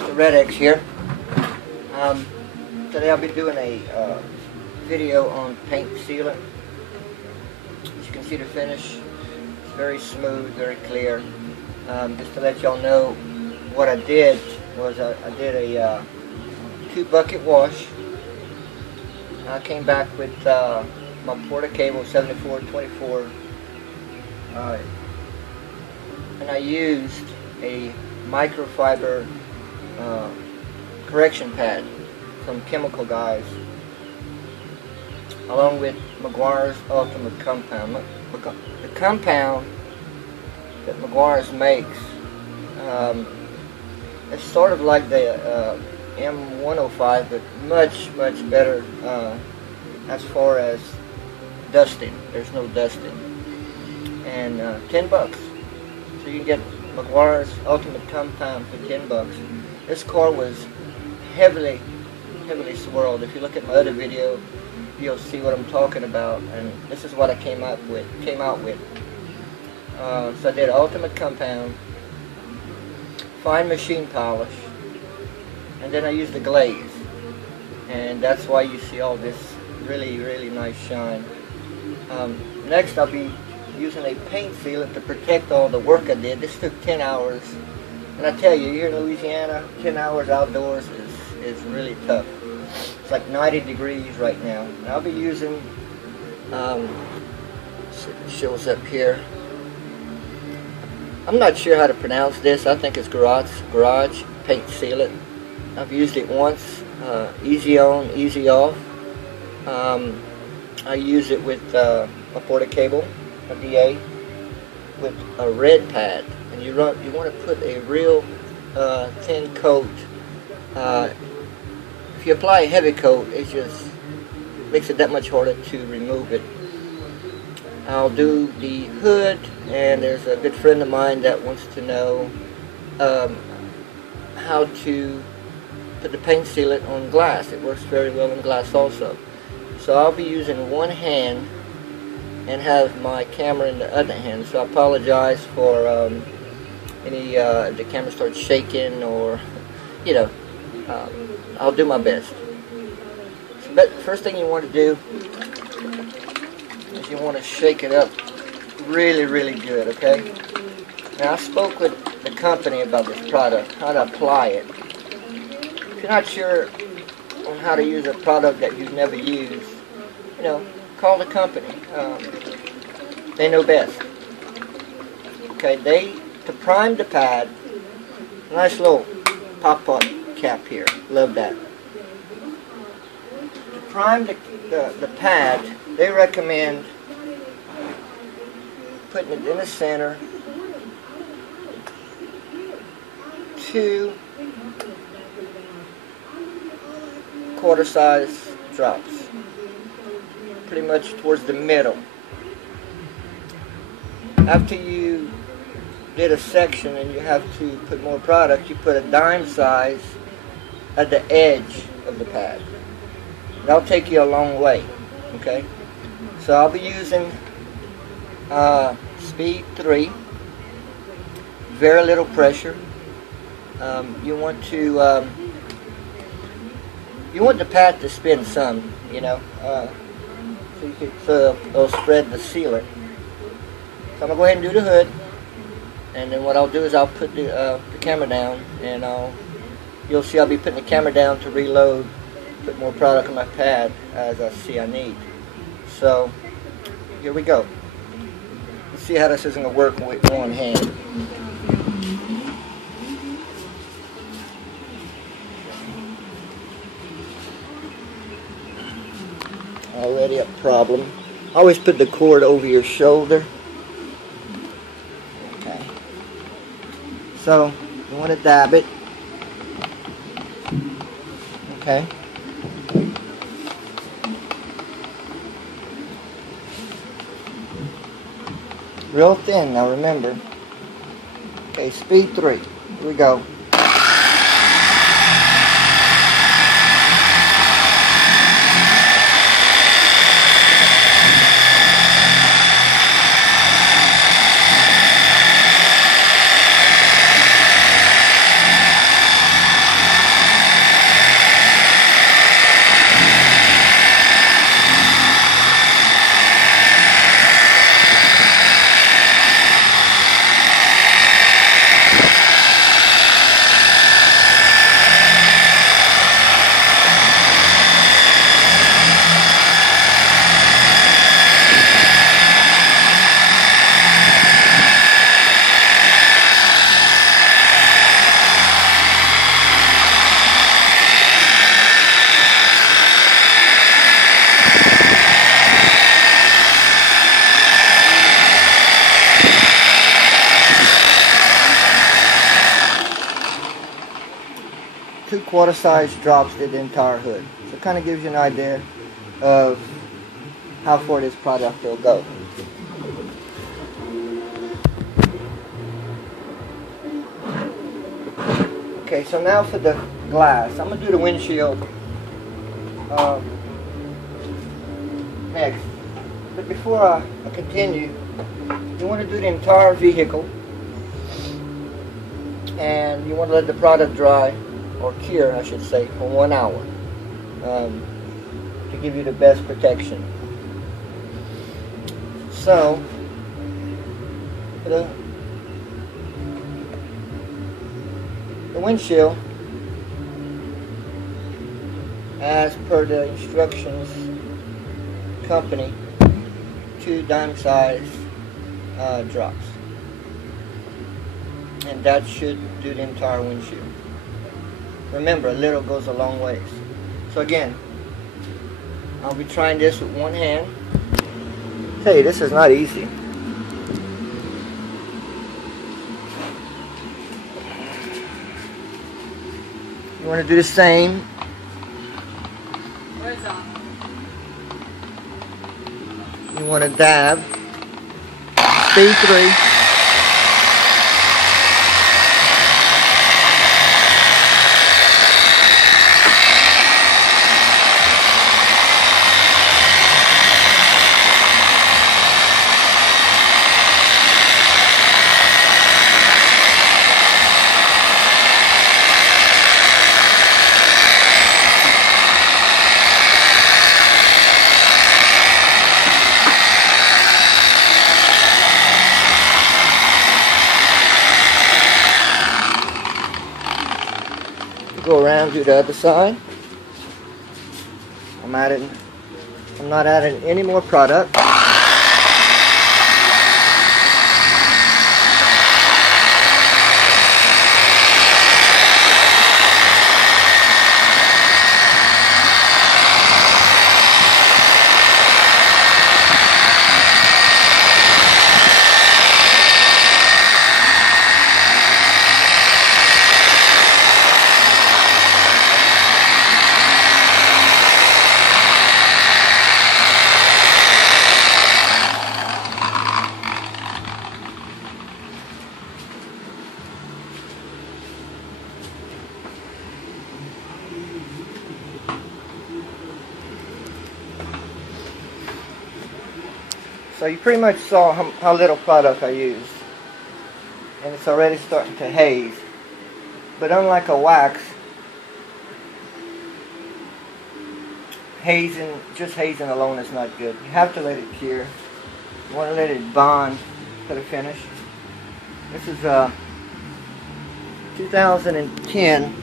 Mr. Red X here. Today I'll be doing a video on paint sealant. As you can see the finish, it's very smooth, very clear. Just to let y'all know, what I did was I did a 2-bucket wash. I came back with my Porta cable 7424, and I used a microfiber correction pad from Chemical Guys, along with Meguiar's Ultimate Compound. The compound that Meguiar's makes, it's sort of like the M105, but much better as far as dusting. There's no dusting, and $10. So you can get Meguiar's Ultimate Compound for $10. This car was heavily swirled. If you look at my other video, you'll see what I'm talking about, and this is what I came out with. So I did Ultimate Compound, fine machine polish, and then I used the glaze, and that's why you see all this really nice shine. Next I'll be using a paint sealant to protect all the work I did. This took 10 hours, and I tell you, here in Louisiana, 10 hours outdoors is really tough. It's like 90 degrees right now. And I'll be using, it shows up here, I'm not sure how to pronounce this. I think it's Garage paint sealant. I've used it once, easy on, easy off. I use it with a Porta cable, a DA, with a red pad, and you want to put a real thin coat. If you apply a heavy coat, it just makes it that much harder to remove it. I'll do the hood, and there's a good friend of mine that wants to know how to put the paint sealant on glass. It works very well on glass also. So I'll be using one hand and have my camera in the other hand. So I apologize for any the camera starts shaking, or I'll do my best. But first thing you want to do is you want to shake it up really good, okay? Now I spoke with the company about this product, how to apply it. If you're not sure on how to use a product that you've never used, call the company. They know best. Okay, to prime the pad, nice little pop-up cap here. Love that. To prime the pad, they recommend putting it in the center, 2 quarter-size drops, pretty much towards the middle. After you did a section and you have to put more product, you put a dime size at the edge of the pad. That'll take you a long way, okay? So I'll be using speed 3, very little pressure. You want the pad to spin some, so it'll spread the sealant. So I'm gonna go ahead and do the hood, and then what I'll do is I'll put the camera down, and you'll see I'll be putting the camera down to reload, put more product on my pad as I see I need. So here we go. Let's see how this is gonna work with one hand. Already a problem. Always put the cord over your shoulder. Okay. So you want to dab it. Okay. Real thin, now remember. Okay, speed 3. Here we go. 2 quarter-size drops did the entire hood. So it kind of gives you an idea of how far this product will go. Okay, so now for the glass. I'm going to do the windshield next. But before I continue, you want to do the entire vehicle, and you want to let the product dry, or cure I should say, for 1 hour to give you the best protection. So for the windshield, as per the instructions company, 2 dime size drops, and that should do the entire windshield. Remember, a little goes a long ways. So again, I'll be trying this with one hand. Hey, this is not easy. You want to do the same. You want to dab. Speed 3. Go around to the other side. I'm not adding any more product. So you pretty much saw how little product I used, and it's already starting to haze. But unlike a wax, just hazing alone is not good. You have to let it cure. You want to let it bond to the finish. This is 2010